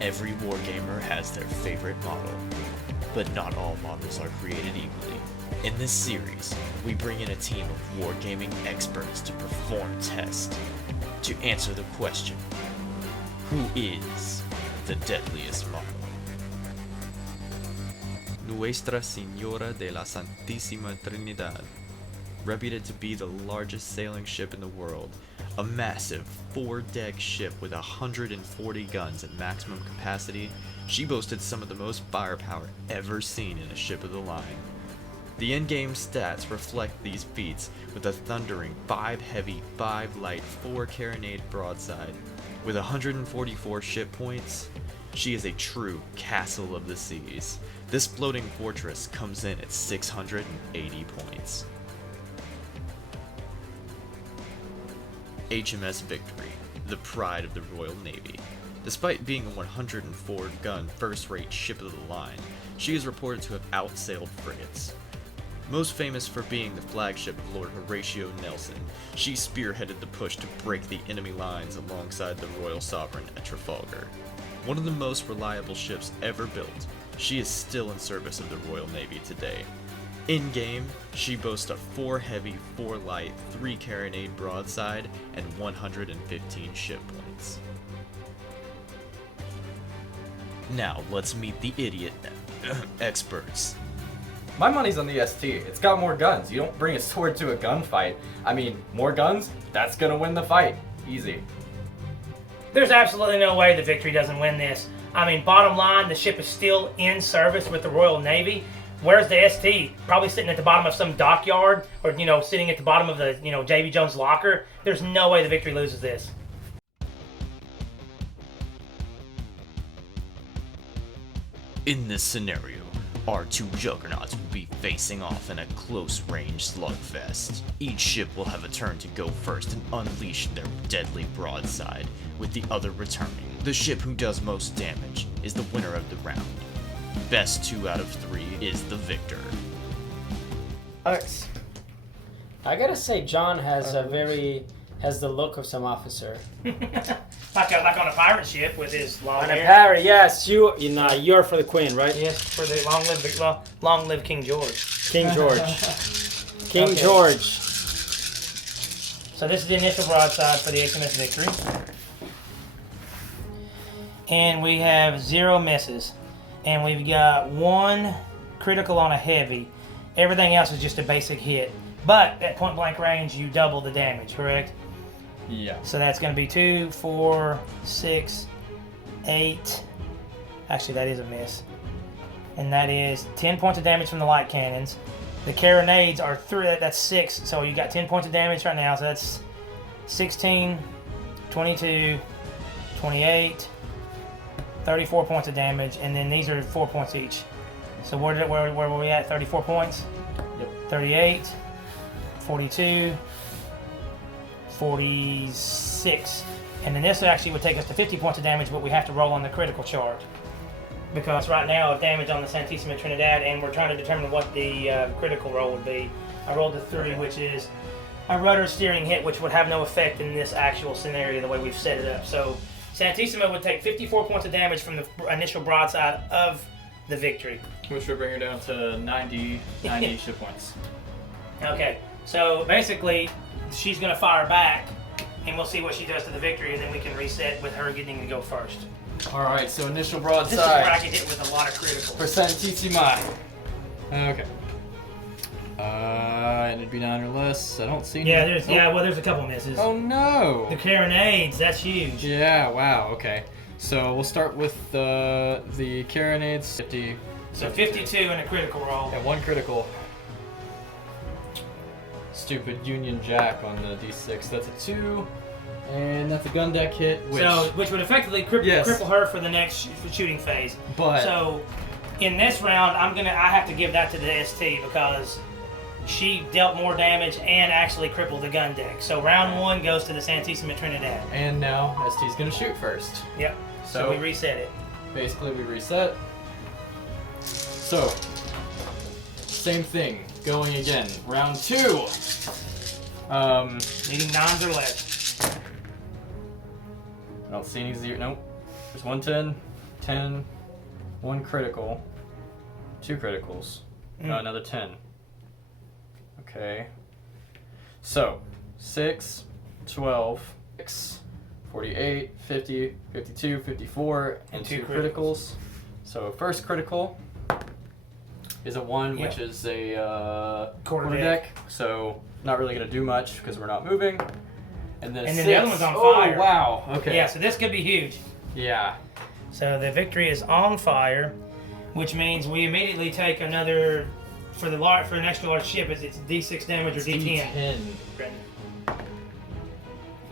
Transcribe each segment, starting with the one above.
Every wargamer has their favorite model, but not all models are created equally. In this series, we bring in a team of wargaming experts to perform tests, to answer the question, who is the deadliest model? Nuestra Senora de la Santisima Trinidad. Reputed to be the largest sailing ship in the world, a massive 4-deck ship with 140 guns at maximum capacity, she boasted some of the most firepower ever seen in a ship of the line. The in-game stats reflect these feats with a thundering 5 heavy, 5 light, 4 carronade broadside. With 144 ship points, she is a true castle of the seas. This floating fortress comes in at 680 points. HMS Victory, the pride of the Royal Navy. Despite being a 104-gun first-rate ship of the line, she is reported to have outsailed frigates. Most famous for being the flagship of Lord Horatio Nelson, she spearheaded the push to break the enemy lines alongside the Royal Sovereign at Trafalgar. One of the most reliable ships ever built, she is still in service of the Royal Navy today. In-game, she boasts a 4 heavy, 4 light, 3 carronade broadside, and 115 ship points. Now, let's meet the idiot experts. My money's on the ST. It's got more guns. You don't bring a sword to a gunfight. I mean, more guns? That's gonna win the fight. Easy. There's absolutely no way the Victory doesn't win this. I mean, bottom line, the ship is still in service with the Royal Navy. Where's the ST? Probably sitting at the bottom of some dockyard, or sitting at the bottom of the J.B. Jones' locker. There's no way the Victory loses this. In this scenario, our two juggernauts will be facing off in a close-range slugfest. Each ship will have a turn to go first and unleash their deadly broadside, with the other returning. The ship who does most damage is the winner of the round. Best 2 out of 3 is the victor. Alex, I gotta say John has the look of some officer. like on a pirate ship with his long On a hair. parrot, yes. You're for the Queen, right? Yes, for the long live King George. King George. King Okay. George. So this is the initial broadside for the HMS Victory. And we have 0 misses. And we've got 1 critical on a heavy. Everything else is just a basic hit. But at point blank range, you double the damage, correct? Yeah. So that's going to be 2, 4, 6, 8. Actually, that is a miss. And that is 10 points of damage from the light cannons. The carronades are 3, that's 6. So you got 10 points of damage right now. So that's 16, 22, 28, 34 points of damage. And then these are 4 points each. So where were we at? 34 points? Yep. 38, 42, 46. And then this actually would take us to 50 points of damage, but we have to roll on the critical chart. Because right now, damage on the Santisima Trinidad, and we're trying to determine what the critical roll would be. I rolled a 3, which is a rudder steering hit, which would have no effect in this actual scenario, the way we've set it up. So Santisima would take 54 points of damage from the initial broadside of the Victory. Which would bring her down to 90 ship points. Okay, so basically, she's going to fire back, and we'll see what she does to the Victory, and then we can reset with her getting to go first. Alright, so initial This is where I broadside get hit with a lot of criticals. for Santisima. Okay. And it'd be 9 or less. I don't see any. Yeah, there's a couple misses. Oh no! The carronades, that's huge. Yeah, wow, okay. So we'll start with the carronades. 50. So 52 in a critical roll. And 1 critical. Stupid Union Jack on the D6. That's a 2. And that's a gun deck hit, Which would effectively cripple her for the next shooting phase. But So in this round, I have to give that to the ST because she dealt more damage and actually crippled the gun deck. So round 1 goes to the Santisima Trinidad. And now ST's gonna shoot first. Yep. So we reset it. Basically, we reset. So, same thing, going again. Round 2. Needing 9s or less. I don't see any 0. Nope. There's 110. 10, 1 critical, 2 criticals, another 10. Okay. So, 6, 12, 6, 48, 50, 52, 54, and 2 criticals. So, first critical is a 1, which is a quarter deck. So, not really going to do much because we're not moving. And then the other one's on fire. Oh, wow. Okay. Yeah, so this could be huge. Yeah. So the Victory is on fire, which means we immediately take another, for an extra large ship, it's D6 damage or D10.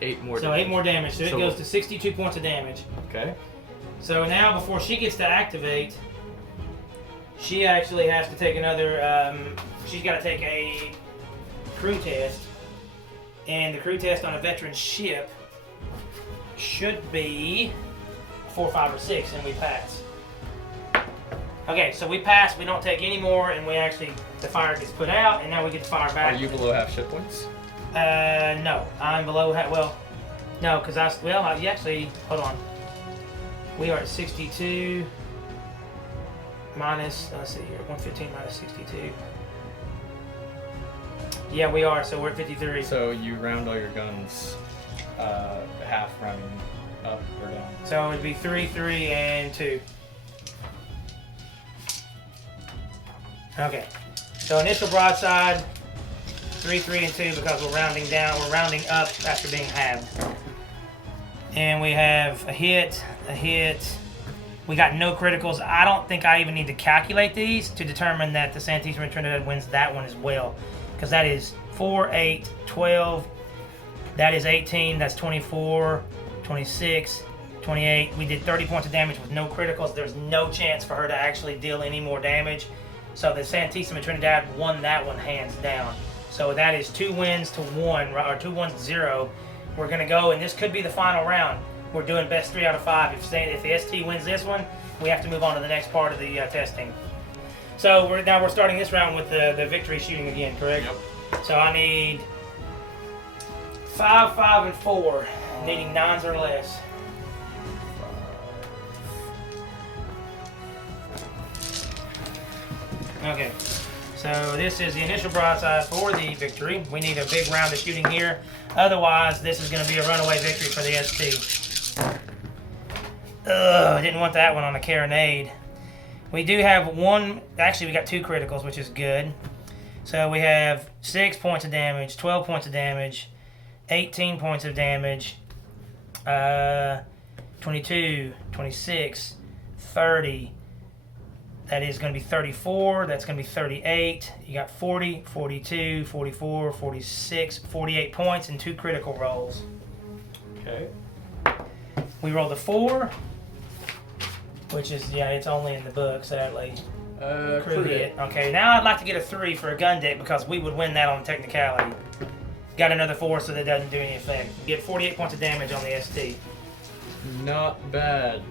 8 more So damage. 8 more damage. So it goes to 62 points of damage. Okay. So now before she gets to activate, she actually has to take another, she's got to take a crew test. And the crew test on a veteran ship should be 4, 5, or 6, and we pass. Okay, so we pass, we don't take any more, and we actually, the fire gets put out, and now we get to fire back. Are you below half ship points? No, I'm below half, well, no, because you actually, hold on. We are at 62 minus, let's see here, 115 minus 62. Yeah, we are, so we're at 53. So you round all your guns half rounding up or down. So it would be 3, 3, and 2. Okay. So initial broadside, 3, 3, and 2 because we're rounding down. We're rounding up after being halved. And we have a hit, a hit. We got no criticals. I don't think I even need to calculate these to determine that the Santisima Trinidad wins that one as well. Because that is 4, 8, 12. That is 18. That's 24, 26, 28. We did 30 points of damage with no criticals. There's no chance for her to actually deal any more damage. So the Santisima Trinidad won that one hands down. So that is 2 wins to 1, or 2 wins to 0. We're going to go, and this could be the final round. We're doing best 3 out of 5. If the ST wins this one, we have to move on to the next part of the testing. So we're starting this round with the Victory shooting again, correct? Yep. So I need 5, 5, and 4, needing 9s or less. Okay, so this is the initial broadside for the Victory. We need a big round of shooting here. Otherwise, this is going to be a runaway victory for the ST. Ugh, I didn't want that one on the carronade. We do have one, actually we got 2 criticals, which is good. So we have 6 points of damage, 12 points of damage, 18 points of damage, 22, 26, 30. That is going to be 34, that's going to be 38. You got 40, 42, 44, 46, 48 points and 2 critical rolls. Okay. We rolled a 4, which is, yeah, it's only in the book, sadly. Crew hit. Okay, now I'd like to get a 3 for a gun deck because we would win that on technicality. Got another 4 so that doesn't do any effect. We get 48 points of damage on the ST. Not bad.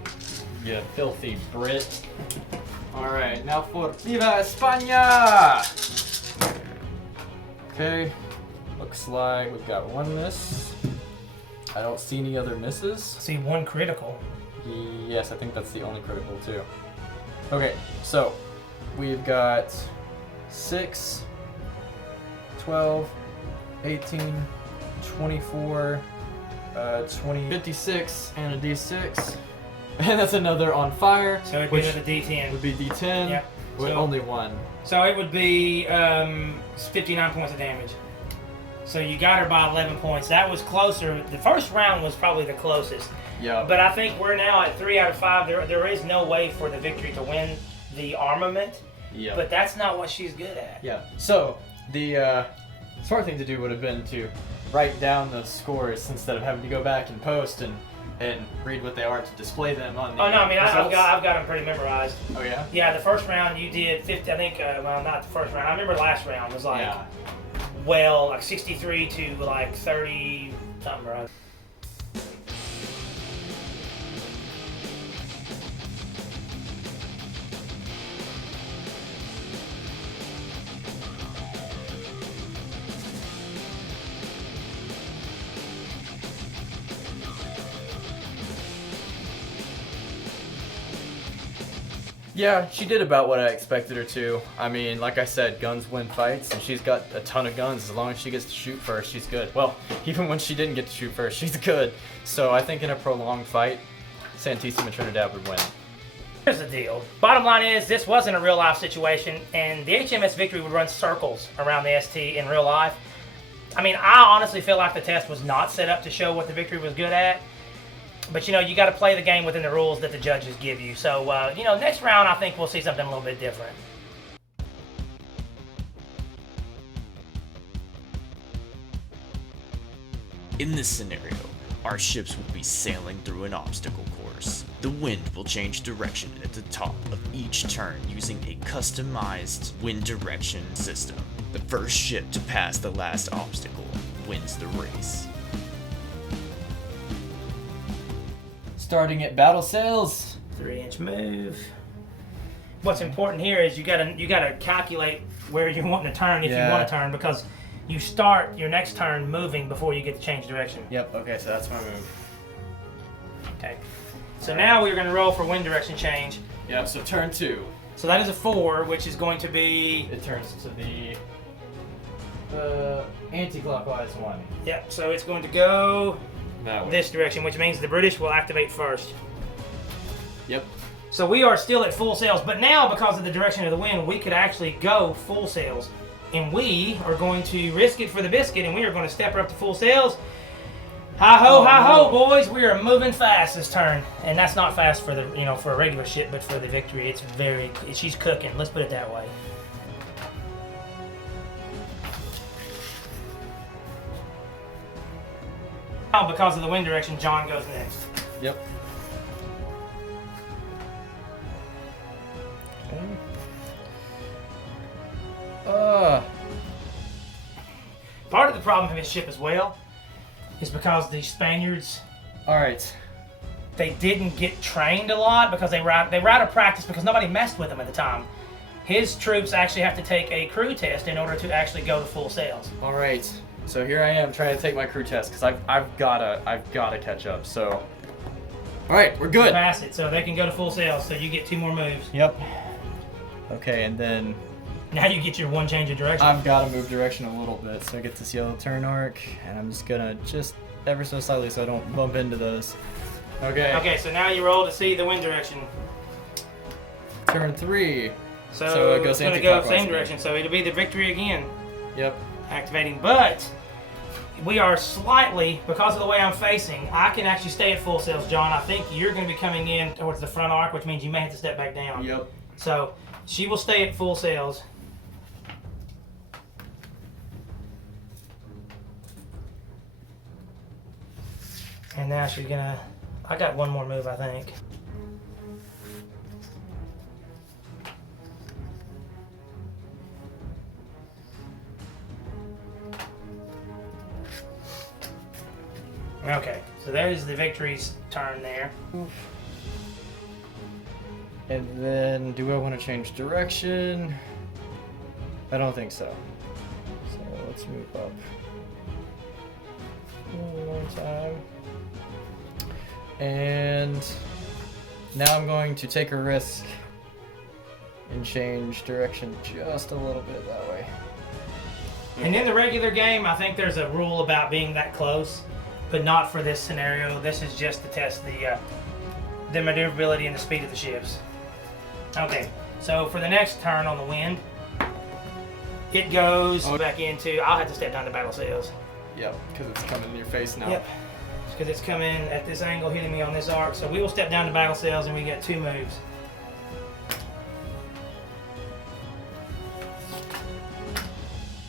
You filthy Brit. Alright, now for Viva España! Okay, looks like we've got 1 miss. I don't see any other misses. See, 1 critical. Yes, I think that's the only critical too. Okay, so we've got 6, 12, 18, 24, 20, 56, and a D6. And that's another on fire. So it'd be with a D10. Would be D10 Yep. with So- only 1. So it would be 59 points of damage. So you got her by 11 points. That was closer. The first round was probably the closest. Yeah. But I think we're now at 3 out of 5. There is no way for the Victory to win the armament. Yeah. But that's not what she's good at. Yeah. So the smart thing to do would have been to write down those scores instead of having to go back and post and read what they are to display them on the Oh no, I mean I've results. got them pretty memorized. Oh yeah. Yeah, the first round you did 50. I think well not the first round. I remember last round was like Yeah. well like 63 to like 30 something, bro. Yeah, she did about what I expected her to. I mean, like I said, guns win fights, and she's got a ton of guns. As long as she gets to shoot first, she's good. Well, even when she didn't get to shoot first, she's good. So I think in a prolonged fight, Santisima Trinidad would win. Here's the deal. Bottom line is, this wasn't a real life situation, and the HMS Victory would run circles around the ST in real life. I mean, I honestly feel like the test was not set up to show what the Victory was good at. But, you know, you got to play the game within the rules that the judges give you. So, you know, next round I think we'll see something a little bit different. In this scenario, our ships will be sailing through an obstacle course. The wind will change direction at the top of each turn using a customized wind direction system. The first ship to pass the last obstacle wins the race. Starting at battle sails. 3-inch move. What's important here is you gotta calculate where you're wanting to turn if you want to turn, because you start your next turn moving before you get to change direction. Yep, okay, so that's my move. Okay. So now we're gonna roll for wind direction change. Yep, so turn 2. So that is a 4, which is going to be... It turns to the anti-clockwise one. Yep, so it's going to go That way. this direction, which means the British will activate first. Yep. So we are still at full sails, but now because of the direction of the wind, we could actually go full sails. And we are going to risk it for the biscuit, and we are going to step her up to full sails. Hi-ho, hi-ho, boys. We are moving fast this turn. And that's not fast for the, you know, for a regular ship, but for the Victory, it's very, she's cooking. Let's put it that way. Now, because of the wind direction, John goes next. Yep. Part of the problem of his ship as well is because the Spaniards, Alright. they didn't get trained a lot because they were out of practice because nobody messed with them at the time. His troops actually have to take a crew test in order to actually go to full sails. Alright. So here I am trying to take my crew test because I've gotta catch up. So alright, we're good. Pass it, so they can go to full sails, so you get 2 more moves. Yep. Okay, and then Now you get your 1 change of direction. I've got to move direction a little bit, so I get this yellow turn arc, and I'm just gonna ever so slightly so I don't bump into those. Okay. Okay, so now you roll to see the wind direction. Turn 3. So it goes it's going to go anti-clockwise same direction, so it'll be the Victory again. Yep. Activating, but we are slightly, because of the way I'm facing, I can actually stay at full sails, John. I think you're going to be coming in towards the front arc, which means you may have to step back down. Yep. So she will stay at full sails. And now she's gonna, I got 1 more move, I think. Okay, so there's the Victory's turn there. And then, do I want to change direction? I don't think so. So let's move up. 1 more time. And now I'm going to take a risk and change direction just a little bit that way. And in the regular game, I think there's a rule about being that close, but not for this scenario. This is just to test the maneuverability and the speed of the ships. Okay, so for the next turn on the wind, it goes back into, I'll have to step down to battle sails. Yep, because it's coming in your face now. Yep, because it's coming at this angle, hitting me on this arc. So we will step down to battle sails, and we get 2 moves.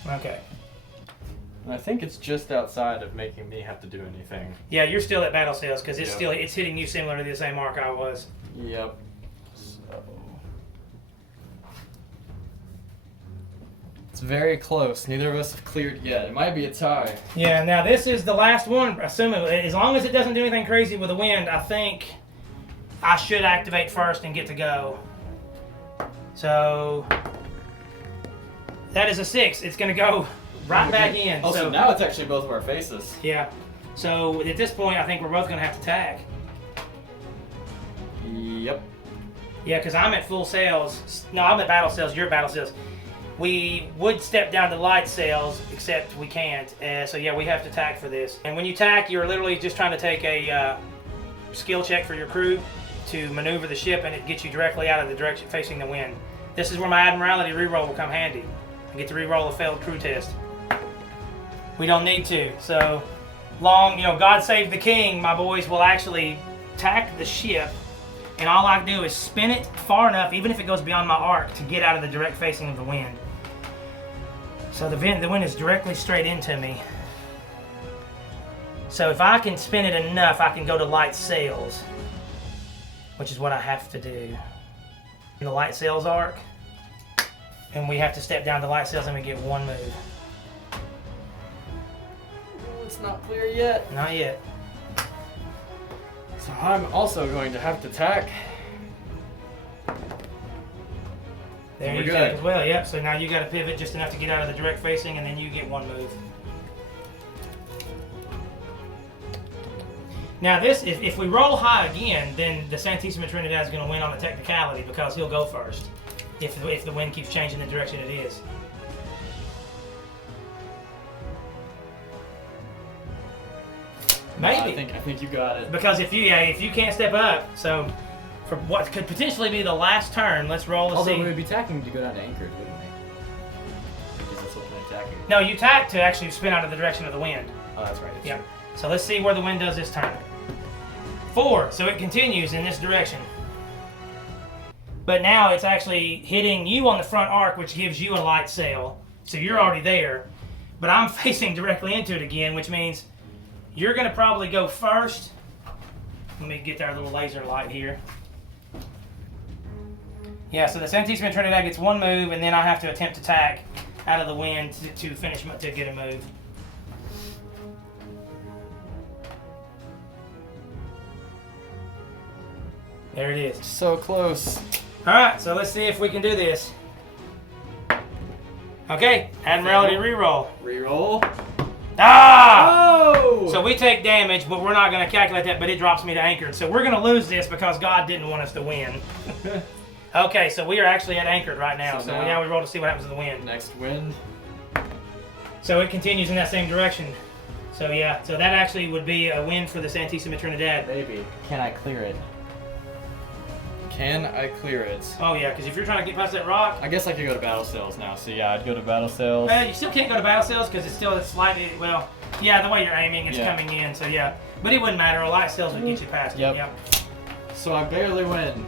Okay. And I think it's just outside of making me have to do anything. Yeah, you're still at battle sails because it's Yep. it's hitting you similar to the same arc I was. Yep. So it's very close. Neither of us have cleared yet. It might be a tie. Yeah, now this is the last one. Assuming, as long as it doesn't do anything crazy with the wind, I think I should activate first and get to go. So that is a 6. It's going to go right back in. Oh, so now it's actually both of our faces. Yeah. So at this point, I think we're both going to have to tag. Yep. Yeah, because I'm at full sails. No, I'm at battle sails. You're at battle sails. We would step down to light sails, except we can't. So yeah, we have to tack for this. And when you tack, you're literally just trying to take a skill check for your crew to maneuver the ship, and it gets you directly out of the direction facing the wind. This is where my Admiralty reroll will come handy. I get to reroll a failed crew test. We don't need to. So long, God save the king, my boys will actually tack the ship. And all I do is spin it far enough, even if it goes beyond my arc, to get out of the direct facing of the wind. So the wind is directly straight into me. So if I can spin it enough, I can go to light sails, which is what I have to do. In the light sails arc, and we have to step down to light sails and we get one move. Oh, it's not clear yet. Not yet. So I'm also going to have to tack. There We're you good. tack as well, yep. So now you got to pivot just enough to get out of the direct facing, and then you get one move. Now this, if we roll high again, then the Santisima Trinidad is going to win on the technicality because he'll go first. If the wind keeps changing the direction it is. Maybe. I think you got it. Because if you can't step up, so for what could potentially be the last turn, let's roll to Although see. we would be tacking to go down to anchorage, wouldn't we? Because that's ultimately tacking. No, you tack to actually spin out of the direction of the wind. Oh, that's right. That's Yep. true. So let's see where the wind does this turn. 4, so it continues in this direction. But now it's actually hitting you on the front arc, which gives you a light sail. So you're already there. But I'm facing directly into it again, which means you're going to probably go first. Let me get our little laser light here. Yeah, so the Santisima Trinidad gets one move, and then I have to attempt to tack out of the wind to finish to get a move. There it is. So close. All right, so let's see if we can do this. Okay, Admiralty reroll. Reroll. Ah! Oh! So we take damage, but we're not going to calculate that, but it drops me to anchored. So we're going to lose this because God didn't want us to win. Okay, so we are actually at anchored right now. So now we roll to see what happens to the wind. Next wind. So it continues in that same direction. So yeah, so that actually would be a win for the Santisima Trinidad. Maybe. Can I clear it? Can I clear it? Oh yeah, because if you're trying to get past that rock, I guess I could go to battle sails now. So yeah, I'd go to battle sails. you still can't go to battle sails because it's still slightly, well, yeah, the way you're aiming, it's coming in, so yeah. But it wouldn't matter, a light sails would get you past it. Yep. So I barely win.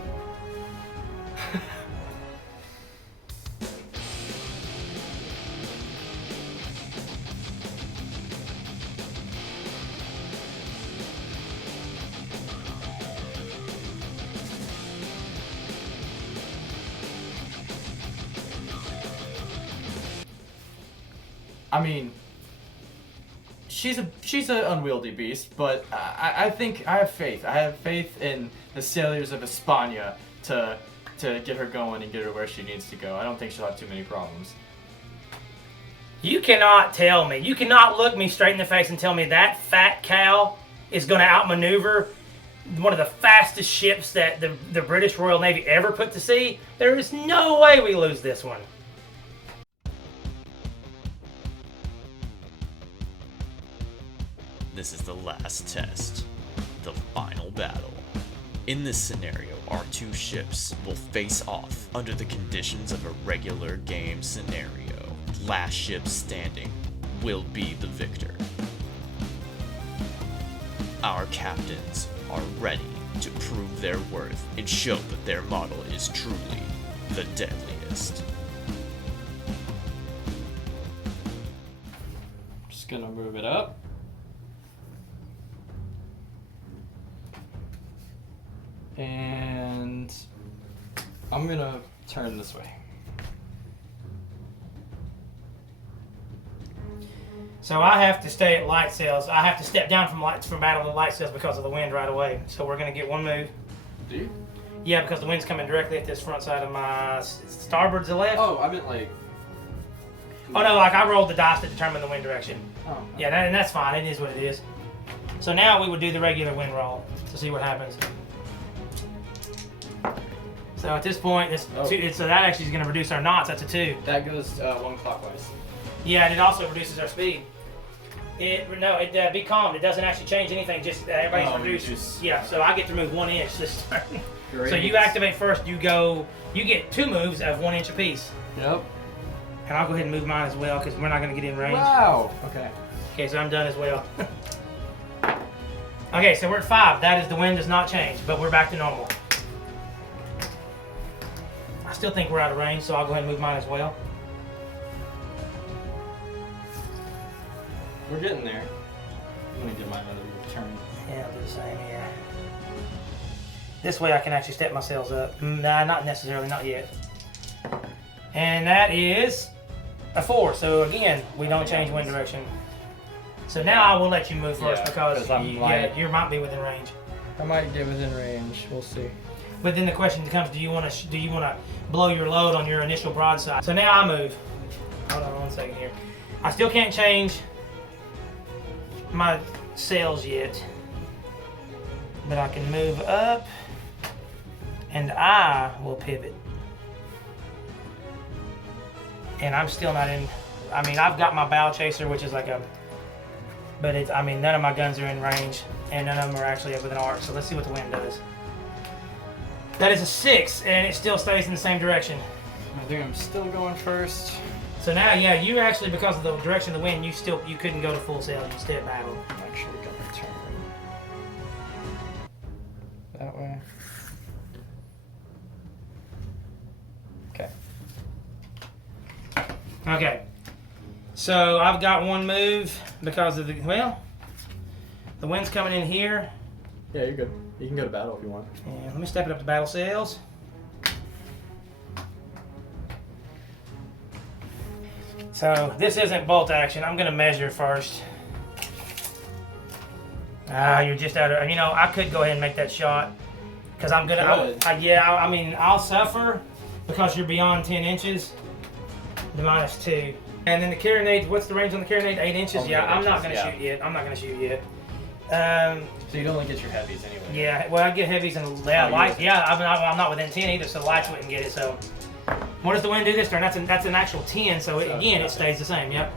I mean, she's an unwieldy beast, but I think I have faith. I have faith in the sailors of España to get her going and get her where she needs to go. I don't think she'll have too many problems. You cannot tell me, you cannot look me straight in the face and tell me that fat cow is going to outmaneuver one of the fastest ships that the British Royal Navy ever put to sea. There is no way we lose this one. This is the last test, the final battle. In this scenario, our two ships will face off under the conditions of a regular game scenario. Last ship standing will be the victor. Our captains are ready to prove their worth and show that their model is truly the deadliest. Just gonna move it up. And I'm gonna turn this way. So I have to stay at light sails. I have to step down from battle to light sails because of the wind right away. So we're gonna get one move. Do you? Yeah, because the wind's coming directly at this front side of my starboard to left. Oh, I meant like. Oh no, like I rolled the dice to determine the wind direction. Oh. Yeah, and that's fine. It is what it is. So now we would do the regular wind roll to see what happens. So at this point, so that actually is going to reduce our knots. That's a 2. That goes 1 clockwise. Yeah, and it also reduces our speed. Be calm. It doesn't actually change anything. Just everybody's reduced. Yeah, so I get to move 1 inch this turn. Great. So you activate first. You get 2 moves of 1 inch apiece. Yep. And I'll go ahead and move mine as well because we're not going to get in range. Wow. Okay. Okay, so I'm done as well. Okay, so we're at 5. That is, the wind does not change, but we're back to normal. I still think we're out of range, so I'll go ahead and move mine as well. We're getting there. I'm gonna get my other turn. Yeah, I'll do the same here. This way I can actually step my sails up. Nah, not necessarily, not yet. And that is a 4. So again, we don't change wind direction. So now I will let you move first because you might be within range. I might get within range. We'll see. But then the question becomes: do you want to blow your load on your initial broadside? So now I move. Hold on 1 second here. I still can't change my sails yet, but I can move up, and I will pivot. And I'm still not in. I mean, I've got my bow chaser, which is like a. But it's. I mean, none of my guns are in range, and none of them are actually up with an arc. So let's see what the wind does. That is a 6, and it still stays in the same direction. I think I'm still going first. So now, yeah, you actually, because of the direction of the wind, you couldn't go to full sail. You stayed battle. I'm actually gonna turn that way. Okay. Okay. So I've got 1 move because of the wind's coming in here. Yeah, you're good. You can go to battle if you want. And let me step it up to battle sails. So this isn't bolt action. I'm gonna measure first. You're just out of. I could go ahead and make that shot because I'm gonna. I mean, I'll suffer because you're beyond 10 inches. The -2. And then the carronade. What's the range on the carronade? 8 inches. Yeah, I'm not gonna shoot yet. I'm not gonna shoot yet. So you'd only get your heavies anyway. Yeah, well, I get heavies and lights. Yeah, I'm not within 10 either, so lights wouldn't get it. So, what does the wind do this turn? That's an actual 10. So again, it stays the same. Yep.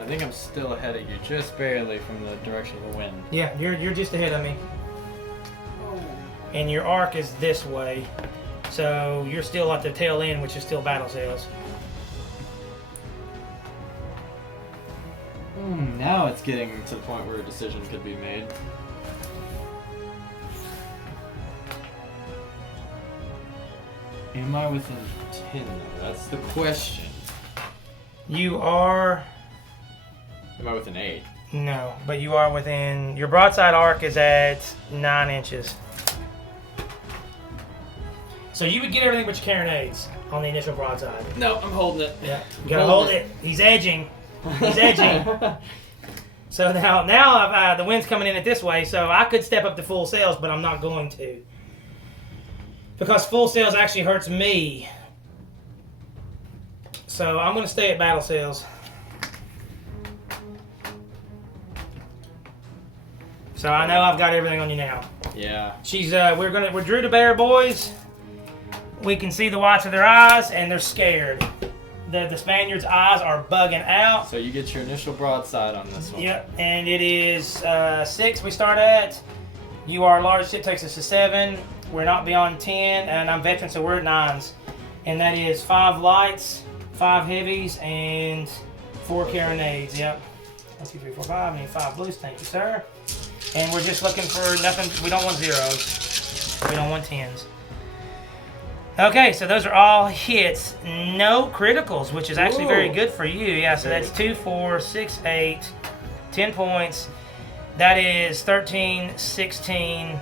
I think I'm still ahead of you, just barely from the direction of the wind. Yeah, you're just ahead of me. And your arc is this way, so you're still at the tail end, which is still battle sails. Now it's getting to the point where a decision could be made. Am I within 10? That's the question. You are. Am I within 8? No, but you are within. Your broadside arc is at 9 inches. So you would get everything but your carronades on the initial broadside. No, I'm holding it. Yeah, you gotta hold it. He's edging. He's edging. So now the wind's coming in it this way, so I could step up to full sails, but I'm not going to. Because full sails actually hurts me. So I'm going to stay at battle sails. So I know I've got everything on you now. Yeah. We're Drew to Bear, boys. We can see the whites of their eyes, and they're scared. The Spaniards' eyes are bugging out. So you get your initial broadside on this one. Yep, and it is 6 we start at. You are large ship, takes us to 7. We're not beyond 10, and I'm veteran, so we're at 9s. And that is 5 lights, 5 heavies, and 4 carronades. Yep. 1, 2, 3, 4, 5. I need 5 blues. Thank you, sir. And we're just looking for nothing. We don't want zeros. We don't want 10s. Okay, so those are all hits. No criticals, which is actually very good for you. Yeah, so that's 2, 4, 6, 8, 10 points. That is 13, 16, is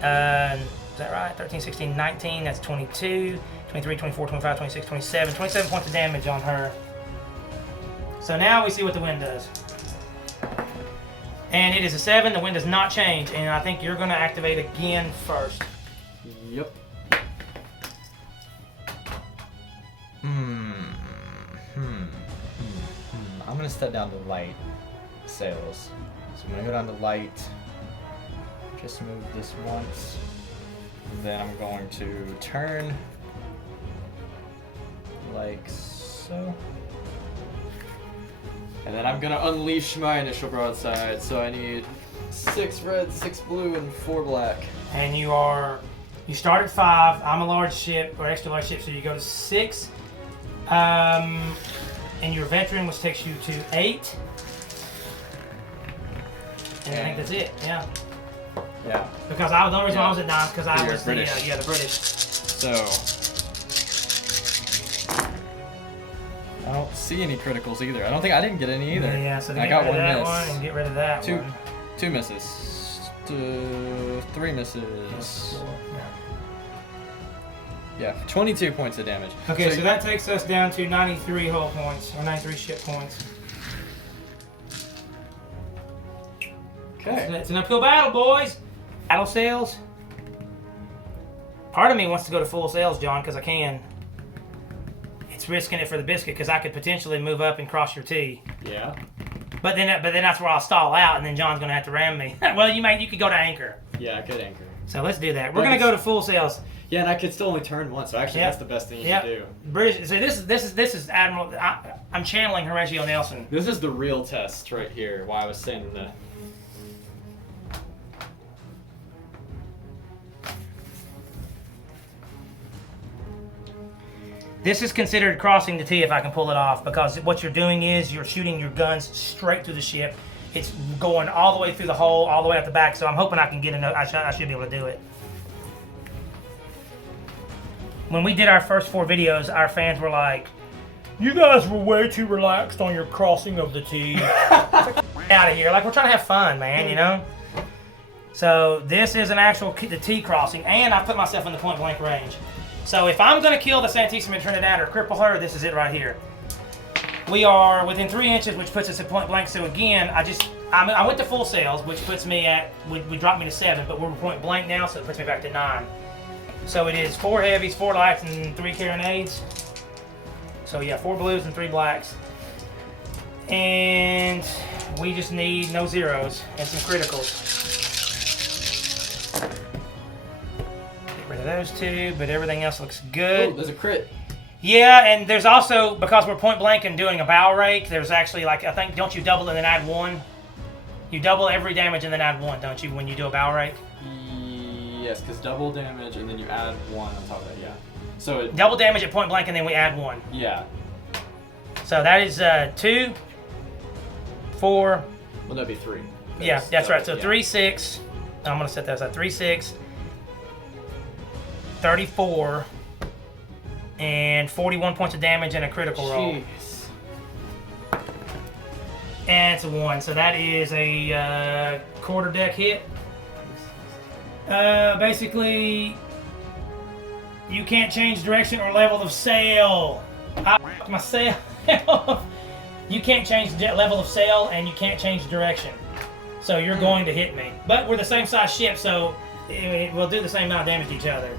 that right? 13, 16, 19, that's 22, 23, 24, 25, 26, 27. 27 points of damage on her. So now we see what the wind does. And it is a 7, the wind does not change, and I think you're going to activate again first. Yep. I'm gonna step down to light sails. So I'm gonna go down to light. Just move this once. Then I'm going to turn like so. And then I'm gonna unleash my initial broadside. So I need 6 red, 6 blue, and 4 black. And you start at 5. I'm a large ship or extra large ship, so you go to 6. And your veteran, which takes you to 8. And I think that's it. Yeah. Yeah. Because the only reason why I was at 9 is because I You're was British. the British. So I don't see any criticals either. I didn't get any either. Yeah. So to I get got rid of one that miss. one and get rid of that Two- one. 2 misses. 3 misses. Yeah, 22 points of damage. Okay, so that takes us down to 93 hull points, or 93 ship points. Okay. It's an uphill battle, boys. Battle sails. Part of me wants to go to full sails, John, because I can. It's risking it for the biscuit, because I could potentially move up and cross your T. Yeah. But then that's where I'll stall out, and then John's gonna have to ram me. Well, you could go to anchor. Yeah, I could anchor. So let's do that. We're gonna go to full sails. Yeah, and I could still only turn once, so actually Yep. that's the best thing you Yep. can do. British. So this is Admiral. I'm channeling Horatio Nelson. This is the real test right here, why I was saying the... This is considered crossing the T if I can pull it off, because what you're doing is you're shooting your guns straight through the ship. It's going all the way through the hull, all the way out the back. So I'm hoping I can get enough. I should be able to do it. When we did our first 4 videos, our fans were like, "You guys were way too relaxed on your crossing of the T." Out of here! Like, we're trying to have fun, man. You know. So this is an actual the T crossing, and I've put myself in the point blank range. So if I'm gonna kill the Santisima Trinidad or cripple her, this is it right here. We are within 3 inches, which puts us at point blank. So again, I went to full sails, which puts me at we dropped me to 7, but we're point blank now, so it puts me back to 9. So it is 4 heavies, 4 lights, and 3 carronades. So yeah, 4 blues and 3 blacks. And we just need no zeros and some criticals. Get rid of those 2, but everything else looks good. Oh, there's a crit. Yeah, and there's also, because we're point blank and doing a bow rake, there's actually like, I think, don't you double and then add 1? You double every damage and then add 1, don't you, when you do a bow rake? Yes, because double damage and then you add 1 on top of it, yeah. So it... Double damage at point blank and then we add 1. Yeah. So that is 2, 4. Well, that'd be 3. Yeah, that's right. So yeah. 3, 6. I'm going to set that aside. 3, 6. 34. And 41 points of damage and a critical roll. Jeez. And it's a 1. So that is a quarter deck hit. Basically, you can't change direction or level of sail. I f***ed my sail. You can't change the level of sail and you can't change direction. So you're going to hit me. But we're the same size ship, so we'll do the same amount of damage to each other.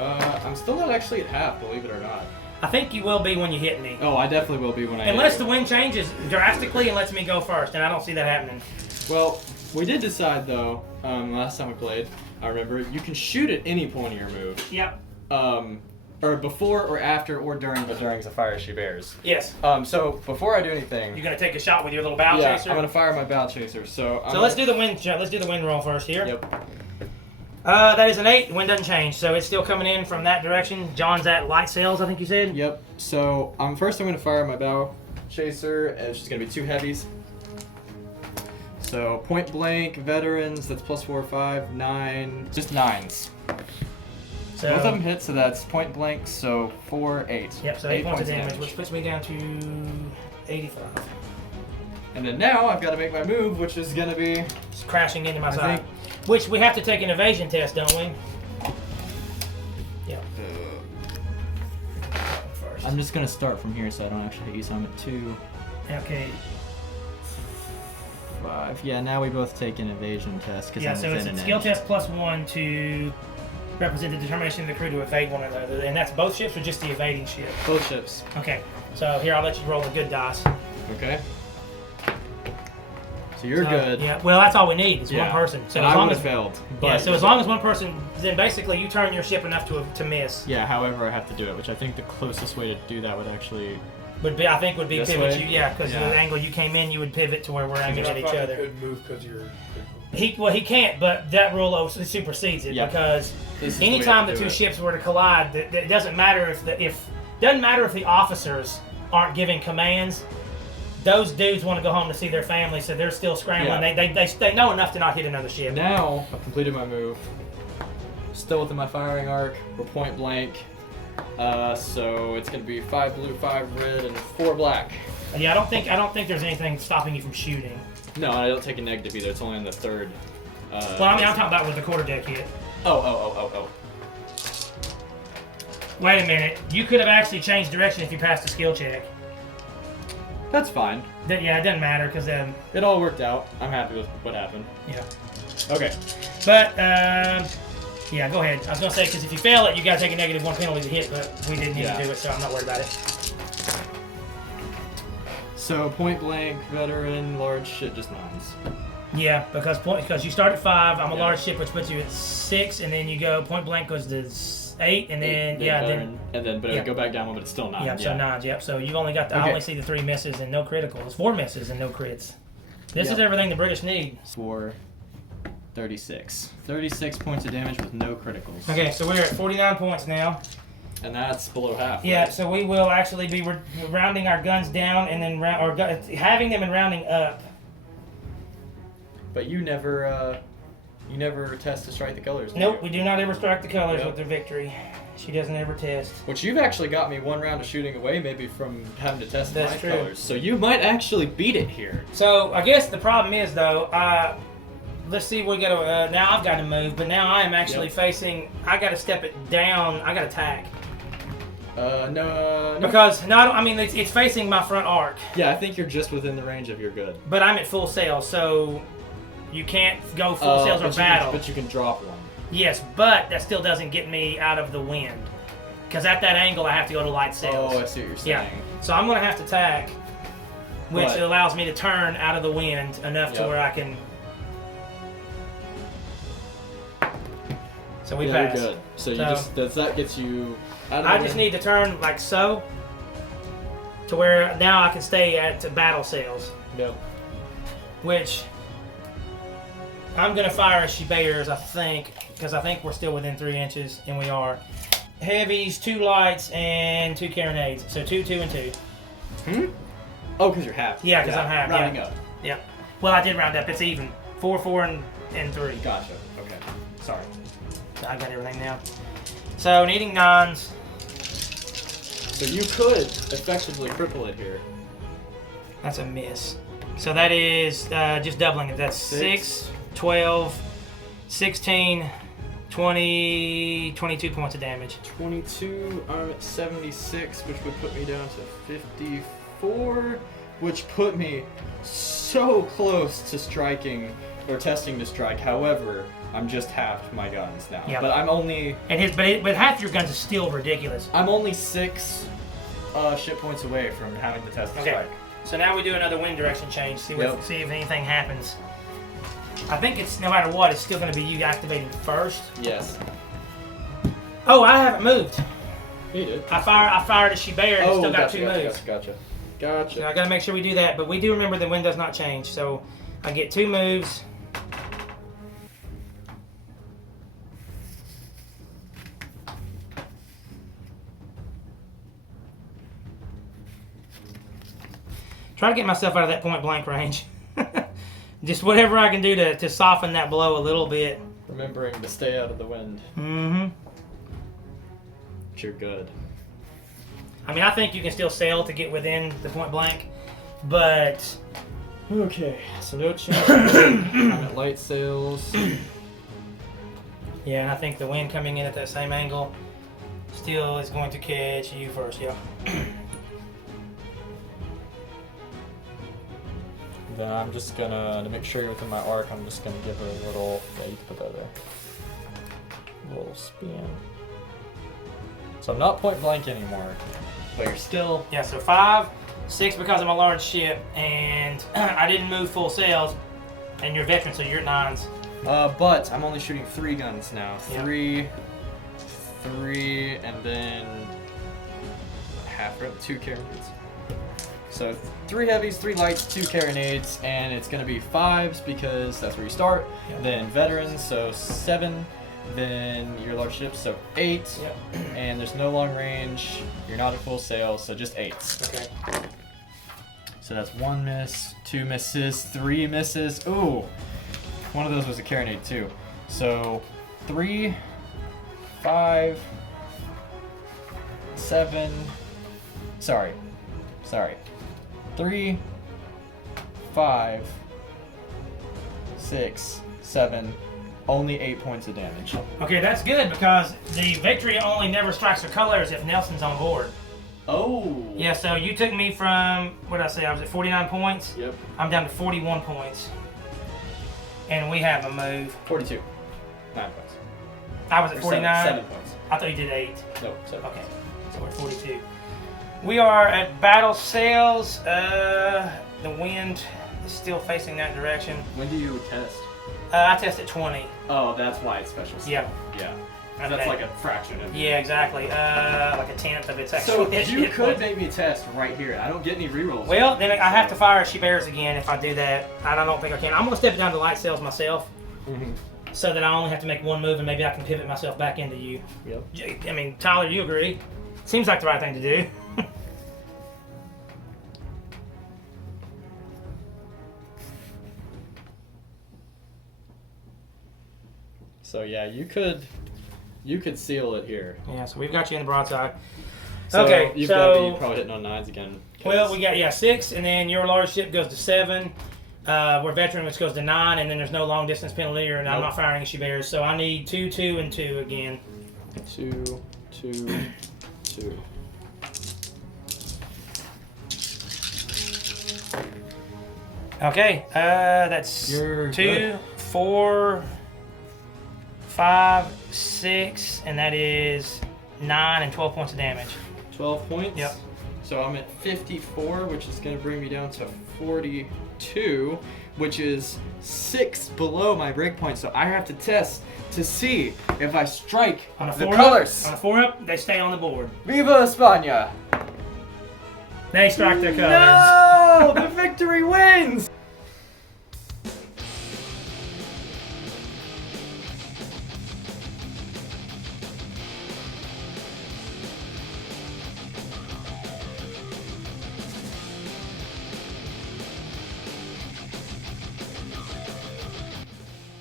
I'm still not actually at half, believe it or not. I think you will be when you hit me. Oh, I definitely will be when I Unless hit the you. wind changes drastically and lets me go first, and I don't see that happening. Well, we did decide though, last time we played, I remember, you can shoot at any point of your move. Yep. Or before or after or during, but during's a fire she bears. Yes. So before I do anything, You're gonna take a shot with your little bow yeah, chaser. I'm gonna fire my bow chaser. So Let's do the wind. Let's do the wind roll first here. Yep. That is an 8. The wind doesn't change, so it's still coming in from that direction. John's at light sails, I think you said. Yep. So first I'm gonna fire my bow chaser, and it's just gonna be 2 heavies. So point blank, veterans, that's +4, 5, 9, just 9s. So, Both of them hit, so that's point blank, so 4, 8. Yep, so 8 points of damage, which puts me down to 85. And then now I've got to make my move, which is gonna be... Just crashing into my I side. think- Which we have to take an evasion test, don't we? Yep. First. I'm just gonna start from here so I don't actually hit you, so I'm at 2, Okay. 5. Yeah, now we both take an evasion test, because Yeah, I'm so it's within a an skill inch. test +1 to represent the determination of the crew to evade one another. And that's both ships or just the evading ship? Both ships. Okay. So here, I'll let you roll the good dice. Okay. So you're good. Yeah. Well, that's all we need is Yeah. one person. So And as I long would as have failed. yeah. but- So as long as one person, then basically you turn your ship enough to miss. Yeah, however I have to do it, which I think the closest way to do that would actually... Would be I think would be This pivot way? you. Yeah, because Yeah. the angle you came in, you would pivot to where we're aiming at each other. Could move because you're. He can't, but that rule supersedes it Yeah. because This is the way anytime to the do two it. ships were to collide, it doesn't matter if doesn't matter if the officers aren't giving commands. Those dudes want to go home to see their family, so they're still scrambling. Yeah. They know enough to not hit another ship. Now, I've completed my move. Still within my firing arc. We're point blank. So it's going to be 5 blue, 5 red, and 4 black. Yeah, I don't think there's anything stopping you from shooting. No, I don't take a negative either. It's only on the third. Well, I mean, I'm talking about with the quarterdeck hit. Oh. Wait a minute. You could have actually changed direction if you passed the skill check. That's fine. Yeah, it doesn't matter because It all worked out. I'm happy with what happened. yeah. Okay. But yeah, go ahead. I was gonna say because if you fail it, you gotta take a -1 penalty to hit, but we didn't need Yeah. to do it, so I'm not worried about it. So point blank, veteran, large shit, just 9s. Yeah, because you start at 5. I'm a Yeah. large ship, which puts you at 6, and then you go point blank goes to 8, and then veteran, and then but it yeah. would go back down one, but it's still 9. yeah, so 9s. Yep. So you've only got I Okay. only see the 3 misses and no criticals, 4 misses and no crits. This is Yep. everything the British need. For 36. 36 points of damage with no criticals. Okay, so we're at 49 points now. And that's below half. Yeah, right? so we will actually be rounding our guns down and then having them and rounding up. But you never test to strike the colors. do Nope, you? we do not ever strike the colors Yep. with the victory. She doesn't ever test. Which you've actually got me 1 round of shooting away, maybe from having to test That's my true. colors. So you might actually beat it here. So I guess the problem is though, let's see, we got to now I've got to move, but now I am actually Yep. facing. I got to step it down. I got to attack No. because it's facing my front arc, Yeah, I think you're just within the range of your good. but I'm at full sail, so you can't go full sails or battle. But you can drop one. Yes, but that still doesn't get me out of the wind. Because at that angle, I have to go to light sails. Oh, I see what you're saying. Yeah. So I'm going to have to tack, which But- allows me to turn out of the wind enough to Yep. where I can. So we Yeah, pass. you're good. So you So- that gets you out of I the just wind. need to turn like so, to where now I can stay at battle sails, Yep. which I'm going to fire as she bears, I think, because I think we're still within 3 inches, and we are. Heavies, 2 lights, and 2 carronades. So 2, 2, and 2. Oh, because you're half. Yeah, 'cause I'm half, Rounding yeah. up. Yep. Well, I did round up. It's even. 4, 4, and 3. Gotcha. Okay. Sorry. I got everything now. So needing 9s. So you could effectively cripple it here. That's a miss. So that is just doubling it. That's 6, 12, 16, 20, 22 points of damage. 22. I'm at 76, which would put me down to 54, which put me so close to striking or testing to strike. However, I'm just halved my guns now. Yeah. But I'm only But half your guns is still ridiculous. 6 ship points away from having to test the Okay. strike. So now we do another wind direction change. See Yep. see if anything happens. I think it's no matter what, it's still going to be you activating first. Yes. Oh, I haven't moved. He did. I fired as she bared and still got gotcha, 2 moves. Gotcha. So I gotta make sure we do that, but we do remember the wind does not change. So I get 2 moves. Try to get myself out of that point blank range. Just whatever I can do to soften that blow a little bit. Remembering to stay out of the wind. Mm-hmm. But you're good. I mean, I think you can still sail to get within the point blank, but Okay, so no change. I'm at light sails. yeah, and I think the wind coming in at that same angle still is going to catch you first. Yeah. Then I'm just gonna, to make sure you're within my arc, I'm just gonna give her a little, yeah, you can put that there. A little spin. So I'm not point blank anymore, but you're still, Yeah, so 5, 6 because I'm a large ship, and I didn't move full sails. And you're a veteran, so you're at 9s. But I'm only shooting 3 guns now. Yep. 3, and then half 2 carronades. So 3 heavies, 3 lights, 2 carronades, and it's gonna be 5s because that's where you start. Yep. Then veterans, so 7. Then your large ships, so 8. Yep. And there's no long range. You're not at full sail, so just 8s. Okay. So that's 1 miss, 2 misses, 3 misses. Ooh, one of those was a carronade too. So 3, 5, 7. Sorry. 3, 5, 6, 7. Only 8 points of damage. Okay, that's good because the Victory only never strikes her colors if Nelson's on board. Oh. Yeah, so you took me from, what did I say, I was at 49 points? Yep. I'm down to 41 points. And we have a move. 42. 9 points. I was at Or 49. 7 points. I thought you did 8. No, 7. Okay, so we're at 42. We are at battle sails. The wind is still facing that direction. When do you test? I tested 20. Oh, that's why it's special. Yeah. Yeah. Okay. That's like a fraction of it. Yeah, exactly. Like a tenth of its actual So hit you hit could points. make me a test right here. I don't get any rerolls. Well, then I have to fire She Bears again if I do that. I don't think I can. I'm going to step down to light sails myself so that I only have to make 1 move and maybe I can pivot myself back into you. Yep. I mean, Tyler, you agree? Seems like the right thing to do. So yeah, you could seal it here. Yeah, so we've got you in the broadside. So Okay, you've so- got to be probably hitting on 9s again. 'cause- Well, we got 6, and then your large ship goes to 7. We're veteran, which goes to 9, and then there's no long distance penalty, or I'm Nope. not firing any She Bears. So I need 2, 2, and 2 again. 2, 2, 2. Okay, that's You're 2, good. 4, 5, 6, and that is 9 and 12 points of damage. 12 points. Yep. So I'm at 54, which is going to bring me down to 42, which is 6 below my breakpoint. So I have to test to see if I strike On a the 4 colors. Up, on a 4 up, they stay on the board. Viva España! They strike their colors. No! The victory wins!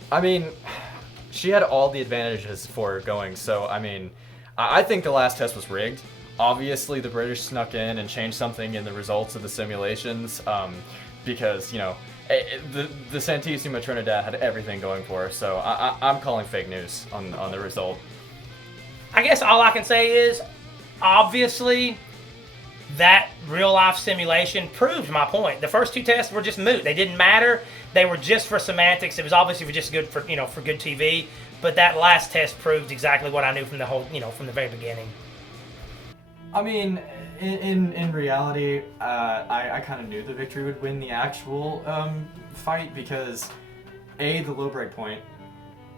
I mean, she had all the advantages for going, so I mean, I think the last test was rigged. Obviously, the British snuck in and changed something in the results of the simulations, because, you know, the Santisima Trinidad had everything going for her, so I'm calling fake news on the result. I guess all I can say is, obviously, that real-life simulation proved my point. The first 2 tests were just moot. They didn't matter. They were just for semantics. It was obviously just good for, for good TV. But that last test proved exactly what I knew from the whole, from the very beginning. I mean, in reality, I kind of knew the Victory would win the actual fight because A, the low break point,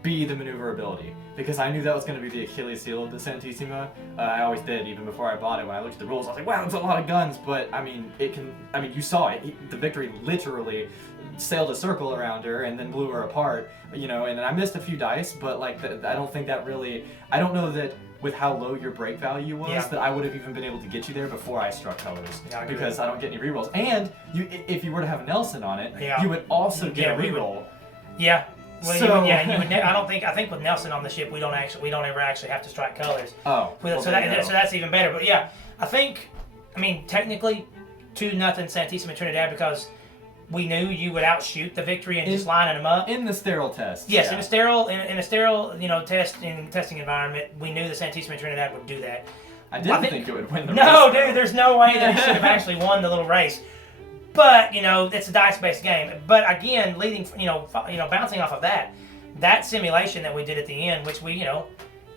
B, the maneuverability. Because I knew that was going to be the Achilles heel of the Santisima. I always did, even before I bought it. When I looked at the rules, I was like, wow, that's a lot of guns. But, I mean, you saw it. The Victory literally sailed a circle around her and then blew her apart. And I missed a few dice, but, like, I don't think that really... I don't know that with how low your break value was, that I would have even been able to get you there before I struck colors. Yeah, I agree. Because I don't get any rerolls. And if you were to have Nelson on it, Yeah. you would also get a we would. reroll. Yeah. Well, So- you would. I think with Nelson on the ship, we don't ever actually have to strike colors. Oh. So that's even better. But yeah, technically, 2-0 Santisima Trinidad because we knew you would outshoot the Victory and just lining them up. In the sterile test. Yes, yeah. in a sterile, testing environment, we knew the Santisima Trinidad would do that. I didn't think it would win the race. No, dude, there's no way that he should have actually won the little race. But it's a dice-based game. But again, bouncing off of that simulation that we did at the end, which we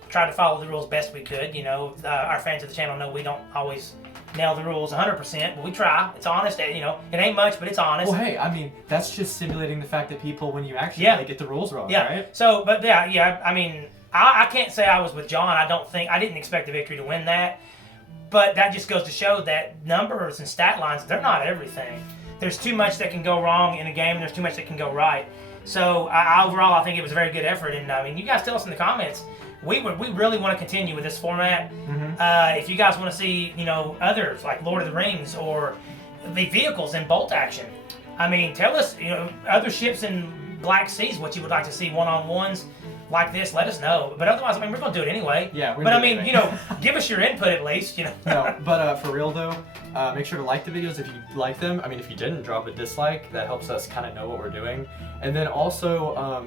tried to follow the rules best we could. Our fans of the channel know we don't always nail the rules 100%, but we try. It's honest. It ain't much, but it's honest. Well, hey, I mean, that's just simulating the fact that people, when you actually Yeah. play, get the rules wrong, Yeah. right? So, but yeah. I mean, I can't say I was with John. I didn't expect the Victory to win that. But that just goes to show that numbers and stat lines, they're not everything. There's too much that can go wrong in a game, and there's too much that can go right. So overall, I think it was a very good effort. And I mean, you guys tell us in the comments. We really want to continue with this format. If you guys want to see, others like Lord of the Rings or the vehicles in bolt action, I mean, tell us, other ships in Black Seas, what you would like to see one-on-ones like this. Let us know. But otherwise, I mean, we're gonna do it anyway. Yeah. But I mean, give us your input at least. No, but for real though, make sure to like the videos if you like them. I mean, if you didn't, drop a dislike. That helps us kind of know what we're doing. And then also,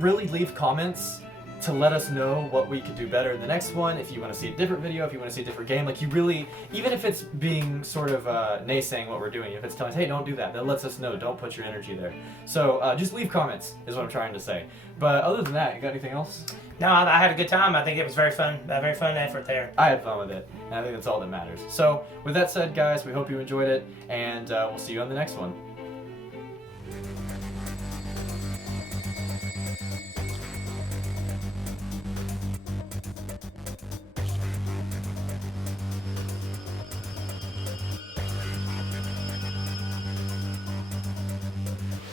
really leave comments to let us know what we could do better in the next one. If you want to see a different video, if you want to see a different game, like you really, even if it's being sort of naysaying what we're doing, if it's telling us, hey, don't do that, that lets us know, don't put your energy there. So just leave comments is what I'm trying to say. But other than that, you got anything else? No, I had a good time. I think it was very fun effort there. I had fun with it, and I think that's all that matters. So with that said, guys, we hope you enjoyed it, and we'll see you on the next one.